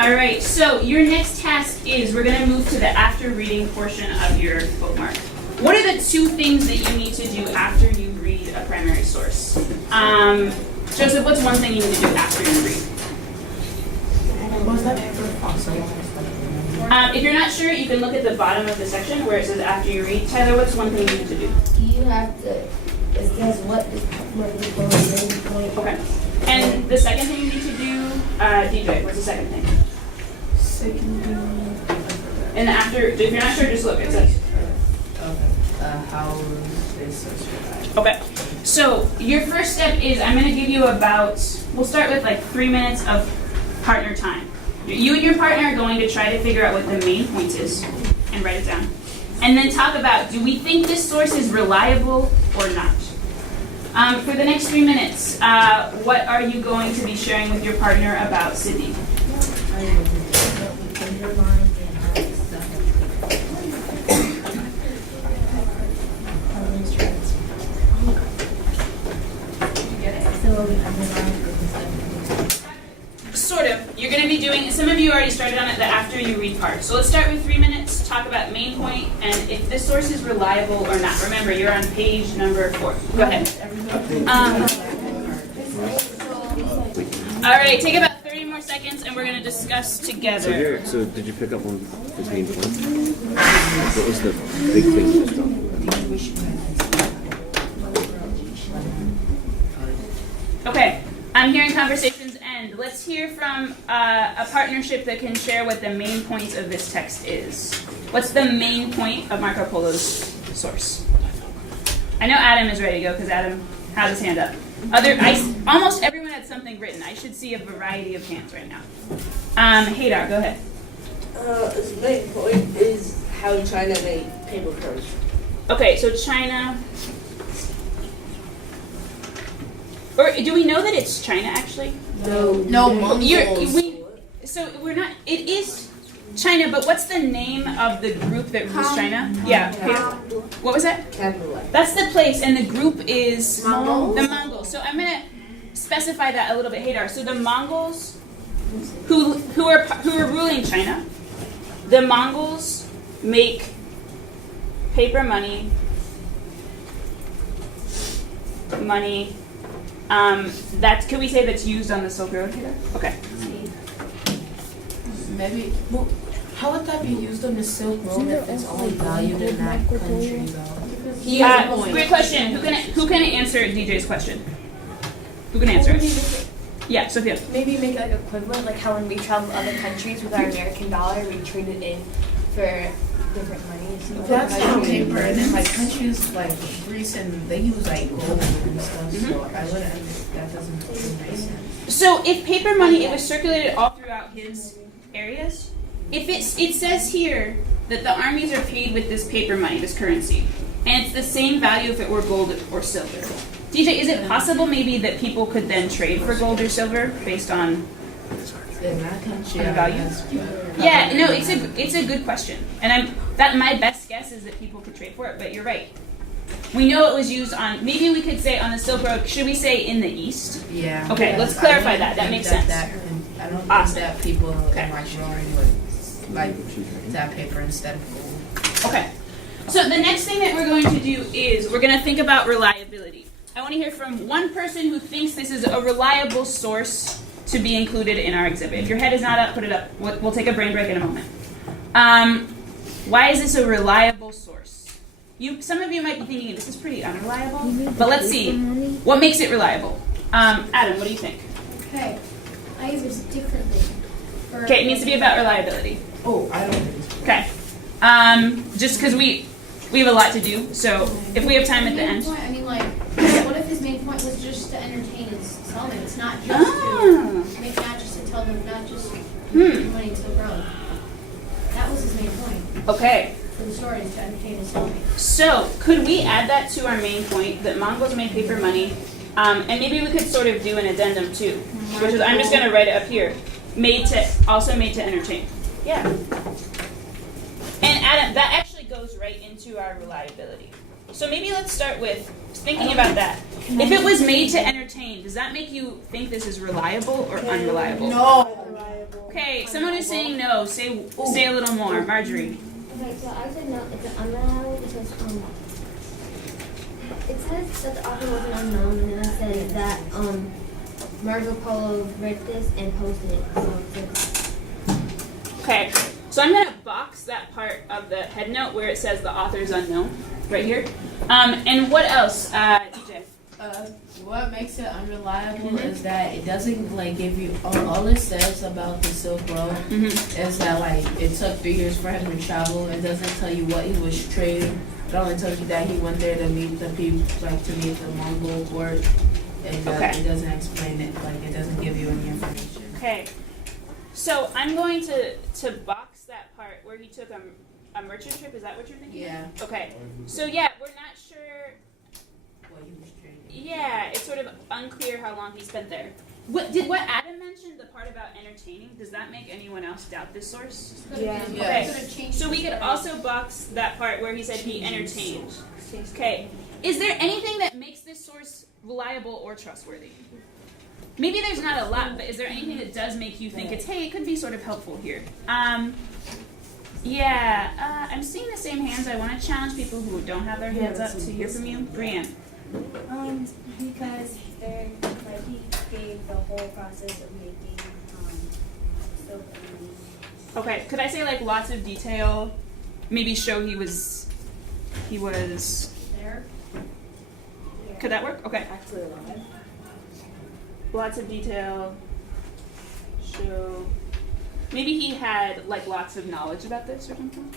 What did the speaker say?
All right, so your next task is we're going to move to the after reading portion of your bookmark. What are the two things that you need to do after you read a primary source? Joseph, what's one thing you need to do after you read? If you're not sure, you can look at the bottom of the section where it says after you read. Tyler, what's one thing you need to do? You have to, it says what is going on. Okay. And the second thing you need to do, DJ, what's the second thing? And after, if you're not sure, just look. It says. How is socialized? Okay. So your first step is I'm going to give you about, we'll start with like 3 minutes of partner time. You and your partner are going to try to figure out what the main point is and write it down. And then talk about, do we think this source is reliable or not? For the next 3 minutes, what are you going to be sharing with your partner about Sydney? Sort of. You're going to be doing, some of you already started on it, the after you read part. So let's start with 3 minutes, talk about main point, and if this source is reliable or not. Remember, you're on page number 4. Go ahead. All right, take about 30 more seconds, and we're going to discuss together. So did you pick up on his main point? What was the big thing you talking about? Okay, I'm hearing conversations end. Let's hear from a partnership that can share what the main point of this text is. What's the main point of Marco Polo's source? I know Adam is ready to go because Adam has his hand up. Almost everyone had something written. I should see a variety of hands right now. Haydar, go ahead. His main point is how China made paper currency. Okay, so China. Or do we know that it's China actually? No, So we're not. It is China, but what's the name of the group that rules China? Yeah. What was that? That's the place, and the group is Mongols? the Mongols. So I'm gonna specify that a little bit, Haydar. So the Mongols, who are ruling China, the Mongols make paper money. Can we say that's used on the Silk Road here? Okay. Maybe. Well, how would that be used on the Silk Road if it's only valued in that country, though? Great question. Who can answer DJ's question? Who can answer it? Yeah, Sophia. Maybe make it like equivalent, like how when we travel to other countries with our American dollar, we trade it in for different monies. That's on paper, and then like countries like Greece and they use like gold and stuff. So I wouldn't. That doesn't really make sense. So if paper money, it was circulated all throughout his areas. If it says here that the armies are paid with this paper money, this currency, and it's the same value if it were gold or silver. DJ, is it possible maybe that people could then trade for gold or silver based on In that country, the value? Yeah, no, it's a good question, and my best guess is that people could trade for it. But you're right. We know it was used on. Maybe we could say on the Silk Road. Should we say in the East? Yeah. Okay, let's clarify that. That makes sense. I don't think Awesome. that people Okay. in like Rome would like that paper instead of gold. Okay. So the next thing that we're going to do is we're going to think about reliability. I want to hear from one person who thinks this is a reliable source to be included in our exhibit. If your head is not up, put it up. We'll take a brain break in a moment. Why is this a reliable source? Some of you might be thinking this is pretty unreliable, but let's see. What makes it reliable? Adam, what do you think? Okay, I use it differently. Okay, it needs to be about reliability. Oh, I don't think so. Okay. Just because we have a lot to do, so if we have time at the end. Point, I mean, like, what if his main point was just to entertain his cellmates? It's not just to make, not just to tell them, not just money to grow. That was his main point. Okay. For the story is to entertain his cellmates. So, could we add that to our main point, that Mongols made paper money, and maybe we could sort of do an addendum too, which is, I'm just going to write it up here, also made to entertain. Yeah. And Adam, that actually goes right into our reliability. So maybe let's start with thinking about that. If it was made to entertain, does that make you think this is reliable or unreliable? No. Okay, someone who's saying no, say a little more. Marjorie. Okay, so I said no, it's unreliable because it says that the author wasn't unknown, and then it says that Marco Polo read this and posted it. So it's Okay, so I'm gonna box that part of the head note where it says the author is unknown, right here. And what else, DJ? What makes it unreliable is that it doesn't like give you all it says about the Silk Road is that like it took 3 years for him to travel. It doesn't tell you what he was trading. It only tells you that he went there to meet the people, like to meet the Mongol court. And it doesn't explain it. Like it doesn't give you any information. Okay, so I'm going to box that part where he took a merchant trip. Is that what you're thinking? Yeah. Okay, so yeah, we're not sure. What he was trading. Yeah, it's sort of unclear how long he spent there. What Adam mentioned, the part about entertaining, does that make anyone else doubt this source? Yeah. Okay, so we could also box that part where he said he entertained. Okay, is there anything that makes this source reliable or trustworthy? Maybe there's not a lot, but is there anything that does make you think it could be sort of helpful here? I'm seeing the same hands. I want to challenge people who don't have their hands up to hear from you. Brianne. Because he gave the whole process of making soap and Okay, could I say like lots of detail? Maybe show he was There. Could that work? Okay. actually alive. Lots of detail. Show. Maybe he had like lots of knowledge about this or something.